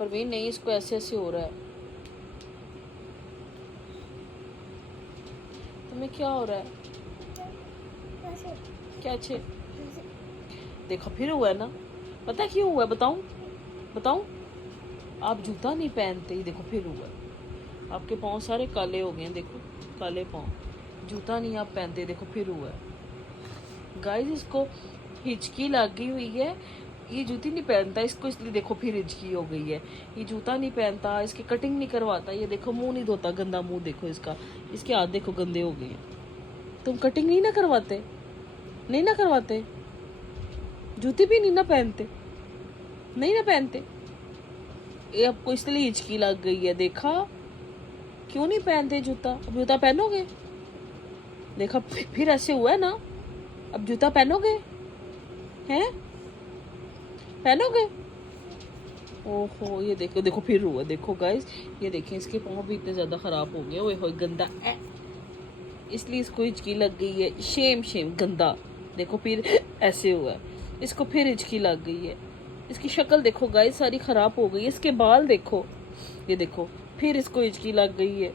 परवीन नहीं, इसको ऐसे ऐसे हो रहा है। तुम्हें क्या हो रहा है? क्या अच्छे? देखो फिर हुआ है ना। पता क्यों हुआ है? बताऊं? बताऊं? आप जूता नहीं पहनते, देखो फिर हुआ है। आपके पाँव सारे काले हो गए हैं, देखो काले पाँव। जूता नहीं आप पहनते, देखो फिर हुआ है। गाइस इसको हिचकी लगी हुई है, ये जूती नहीं पहनता इसको, इसलिए देखो फिर हिचकी हो गई है। ये जूता नहीं पहनता, इसकी कटिंग नहीं करवाता, ये देखो मुंह नहीं धोता, गंदा मुंह देखो इसका, इसके हाथ देखो गंदे हो गए हैं। तुम कटिंग नहीं ना करवाते? नहीं ना करवाते? जूती भी नहीं ना पहनते? नहीं ना पहनते? ये आपको इसलिए हिचकी लग गई है, देखा? क्यों नहीं पहनते जूता? अब जूता पहनोगे? देखा फिर ऐसे हुआ है ना। अब जूता पहनोगे? हैं? पहनोगे? ओहो, ये देखो देखो फिर हुआ, देखो गाइस, ये देखें इसके पाँव भी इतने ज्यादा खराब हो गए। ओए होए गंदा है, इसलिए इसको हिचकी लग गई है। शेम शेम गंदा, देखो फिर ऐसे हुआ है, इसको फिर हिचकी लग गई है। इसकी शक्ल देखो गाइस सारी खराब हो गई है। इसके बाल देखो, ये देखो फिर इसको हिचकी लग गई है।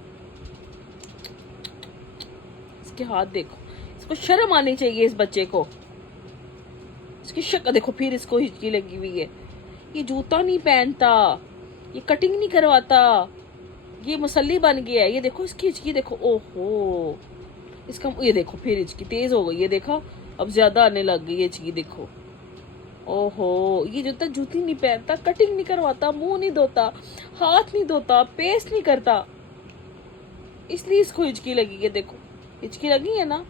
इसके हाथ देखो, इसको शर्म आनी चाहिए इस बच्चे को। इसकी शक्ल देखो फिर इसको हिचकी लगी हुई है। ये जूता नहीं पहनता, ये कटिंग नहीं करवाता, ये मसल्ली बन गया है। ये देखो इसकी हिचकी देखो, ओहो इसका ये देखो फिर हिचकी तेज हो गई है, देखा? अब ज्यादा आने लग गई है हिचकी, देखो। ओहो, ये जूता जूती नहीं पहनता, कटिंग नहीं करवाता, मुंह नहीं धोता, हाथ नहीं धोता, पेस्ट नहीं करता, इसलिए इसको हिचकी लगी है। देखो हिचकी लगी है ना,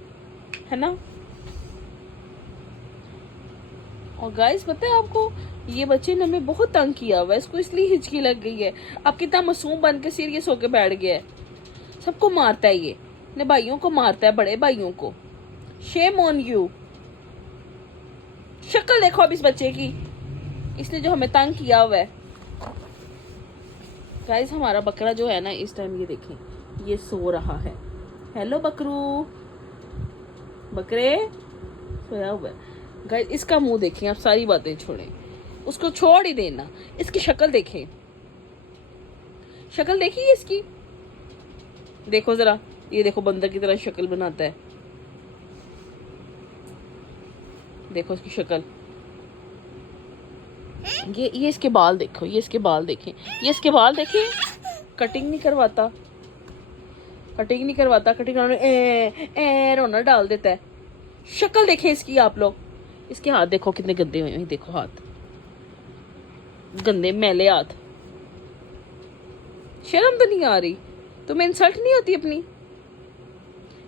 है ना? और गाइस पता है आपको, ये बच्चे ने हमें बहुत तंग किया हुआ है, इसको इसलिए हिचकी लग गई है। अब कितना मासूम बन के सीरियस होके बैठ गया है। सबको मारता है ये, अपने भाइयों को मारता है, बड़े भाइयों को। Shem on you. शक्ल देखो अब इस बच्चे की, इसने जो हमें तंग किया हुआ है। गाइस हमारा बकरा जो है ना इस टाइम, ये देखें ये सो रहा है। हेलो बकरू, बकरे सोया हुआ है। गाइस इसका मुंह देखें, आप सारी बातें छोड़ें, उसको छोड़ ही देना। इसकी शक्ल देखें, शक्ल देखिए इसकी, देखो जरा, ये देखो बंदर की तरह शक्ल बनाता है, देखो इसकी शक्ल। ये इसके बाल देखो, ये इसके बाल देखें, ये इसके बाल देखें। कटिंग नहीं करवाता, कटिंग नहीं करवाता, कटिंग करवाने रोना डाल देता है। शक्ल देखें इसकी आप लोग। इसके हाथ देखो कितने गंदे हुए हैं, देखो हाथ गंदे मैले हाथ। शर्म तो नहीं आ रही? तुम्हें इंसल्ट नहीं होती अपनी?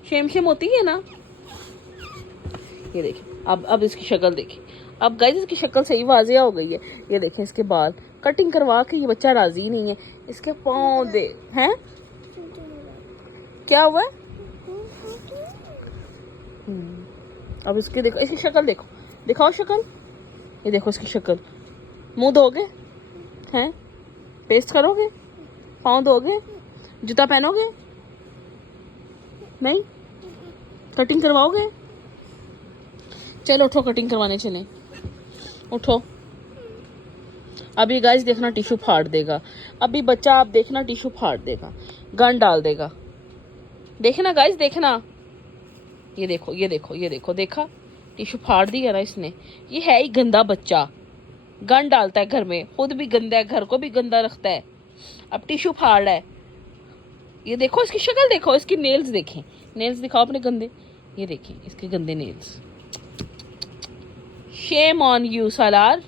शेम शेम होती है ना? ये देखें अब इसकी शक्ल देखें। अब गाइस इसकी शक्ल सही वाजिया हो गई है। ये देखें इसके बाल, कटिंग करवा के ये बच्चा राजी नहीं है। इसके पाँव दे हैं, क्या हुआ? अब इसके देखो, इसकी शक्ल देखो, दिखाओ शक्ल। ये देखो इसकी शक्ल। मुंह धोगे हैं? पेस्ट करोगे? पाँव धोगे? जूता पहनोगे? नहीं? कटिंग करवाओगे? चलो उठो, कटिंग करवाने चलें, उठो। अभी गाइस देखना टिश्यू फाड़ देगा, अभी बच्चा आप देखना टिश्यू फाड़ देगा, गन डाल देगा, देखना गाइस देखना। ये देखो ये देखो ये देखो, देखा टिश्यू फाड़ दिया ना इसने। ये है ही गंदा बच्चा, गन डालता है घर में, खुद भी गंदा है, घर को भी गंदा रखता है, अब टिश्यू फाड़ रहा है। ये देखो इसकी शक्ल देखो, इसकी नेल्स देखें, नेल्स दिखाओ अपने गंदे, ये देखें इसके गंदे nails. Shame on you Salaar.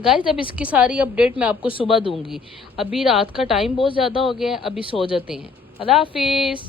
Guys अब इसकी सारी अपडेट मैं आपको सुबह दूंगी, अभी रात का टाइम बहुत ज़्यादा हो गया है, अभी सो जाते हैं। अल्लाह हाफिज़।